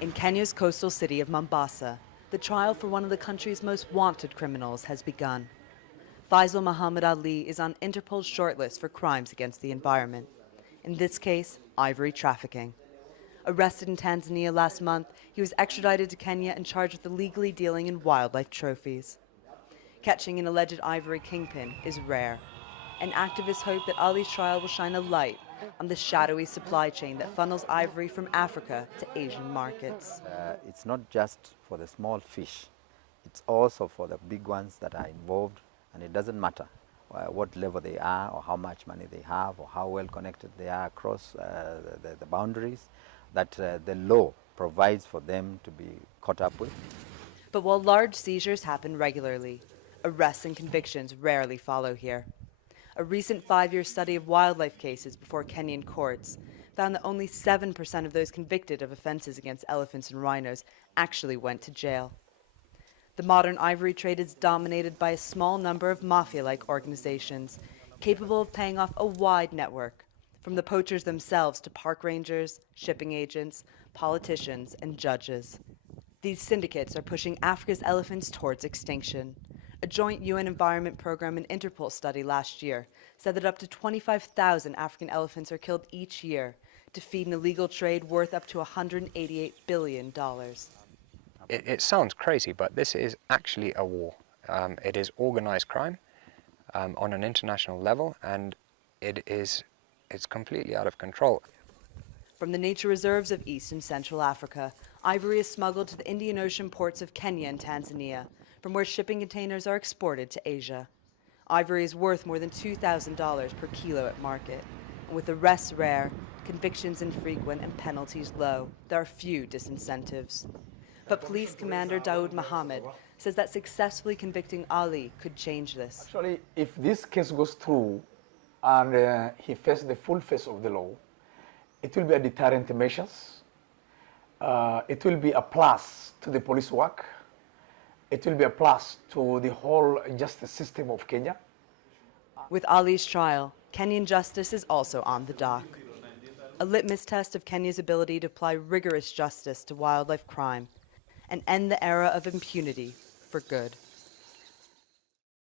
In Kenya's coastal city of Mombasa, the trial for one of the country's most wanted criminals has begun. Feisal Mohamed Ali is on Interpol's shortlist for crimes against the environment. In this case, ivory trafficking. Arrested in Tanzania last month, he was extradited to Kenya and charged with illegally dealing in wildlife trophies. Catching an alleged ivory kingpin is rare, and activists hope that Ali's trial will shine a light on the shadowy supply chain that funnels ivory from Africa to Asian markets. It's not just for the small fish, it's also for the big ones that are involved, and it doesn't matter what level they are or how much money they have or how well connected they are across the boundaries, that the law provides for them to be caught up with. But while large seizures happen regularly, arrests and convictions rarely follow here. A recent 5-year study of wildlife cases before Kenyan courts found that only 7% of those convicted of offenses against elephants and rhinos actually went to jail. The modern ivory trade is dominated by a small number of mafia-like organizations capable of paying off a wide network, from the poachers themselves to park rangers, shipping agents, politicians, and judges. These syndicates are pushing Africa's elephants towards extinction. A joint UN Environment Program and Interpol study last year said that up to 25,000 African elephants are killed each year to feed an illegal trade worth up to $188 billion. It sounds crazy, but this is actually a war. It is organized crime on an international level, and it's completely out of control. From the nature reserves of East and Central Africa, ivory is smuggled to the Indian Ocean ports of Kenya and Tanzania, from where shipping containers are exported to Asia. Ivory is worth more than $2,000 per kilo at market, and with arrests rare, convictions infrequent, and penalties low, there are few disincentives. But Police Commander Daoud Mohammed says that successfully convicting Ali could change this. Actually, if this case goes through and he faces the full face of the law, it will be a deterrent measure. It will be a plus to the police work. It will be a plus to the whole justice system of Kenya. With Ali's trial, Kenyan justice is also on the dock. A litmus test of Kenya's ability to apply rigorous justice to wildlife crime and end the era of impunity for good.